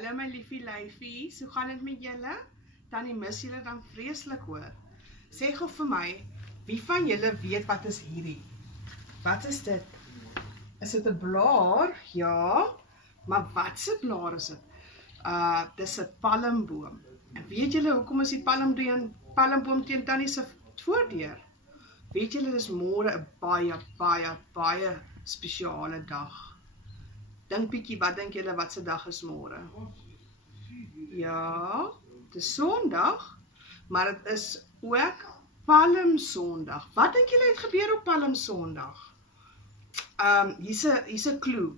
Hallo my liefie lyfies, hoe gaan dit met julle? Tannie mis julle dan vreeslik hoor. Sê gou vir my, wie van julle weet wat is hierdie? Wat is dit? Is dit 'n blaar? Ja, maar wat se blaar is dit? Dis 'n palmboom. En weet julle hoekom is die palmboom teen Tannie se voordeur? Weet julle dis môre 'n baie spesiale dag. Dink bietjie, wat dink julle wat se dag is môre? Ja, dis Sondag, maar dit is ook Palmsondag. Wat dink julle het gebeur op Palmsondag? Hier's 'n klou.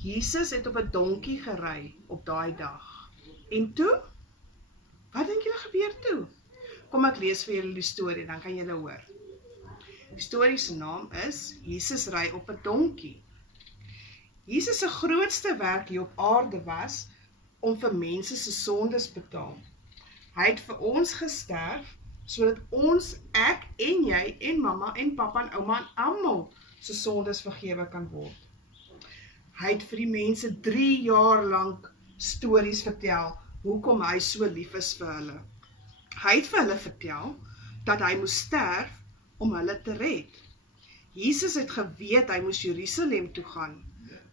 Jesus het op 'n donkie gery op daai dag. En toe? Wat dink julle gebeur toe? Kom ek lees vir julle die storie, dan kan julle hoor. Die storie se naam is Jesus ry op 'n donkie. Jesus se grootste werk hier op aarde was om vir mense se sondes betaal. Hy het vir ons gesterf sodat ons, ek en jy en mamma en pappa en ouma en almal se sondes vergewe kan word. Hy het vir die mense 3 jaar lank stories vertel hoekom hy so lief is vir hulle. Hy het vir hulle vertel dat hy moes sterf om hulle te red. Jesus het geweet hy moes Jerusalem toe gaan.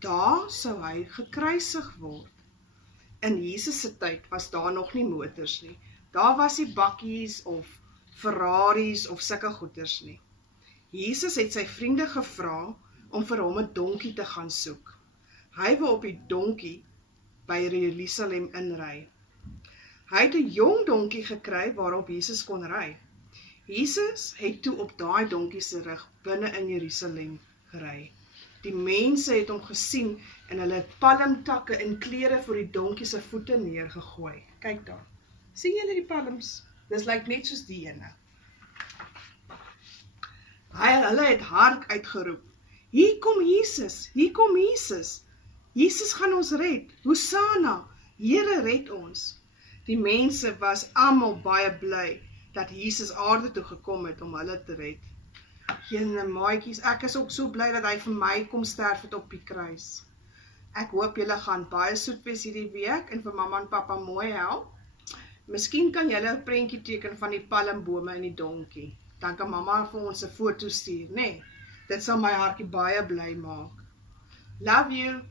Daar sou hy gekruisig word. In Jesus se tyd was daar nog nie motors nie. Daar was nie bakkies of Ferraris of sulke goeders nie. Jesus het sy vriende gevra om vir hom 'n donkie te gaan soek. Hy wou op die donkie by Jerusalem inry. Hy het 'n jong donkie gekry waarop Jesus kon ry. Jesus het toe op daai donkie se rug binne in Jerusalem gery. Die mense het hom gesien en hulle het palmtakke en klere vir die donkie se voete neergegooi. Kyk daar. Sien julle die palms? Dis lyk net soos die ene. Hulle het hard uitgeroep. Hier kom Jesus, hier kom Jesus. Jesus gaan ons red. Hosanna, Here red ons. Die mense was almal baie bly dat Jesus aarde toe gekom het om hulle te red. Jene maatjies, ek is ook so bly dat hy vir my kom sterf het op die kruis. Ek hoop julle gaan baie soet wees hierdie week en vir mamma en pappa mooi help. Miskien kan julle 'n prentjie teken van die palmbome en die donkie. Dan kan mamma vir ons 'n foto stuur, né? Dit sal my hartjie baie bly maak. Love you.